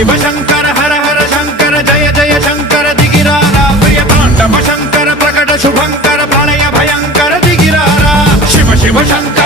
शिव शंकर हर हर शंकर जय जय शंकर दिगिरारा प्रिय तांडव शंकर प्रकट शुभंकर प्रलय भयंकर दिगिरारा शिव शिव शंकर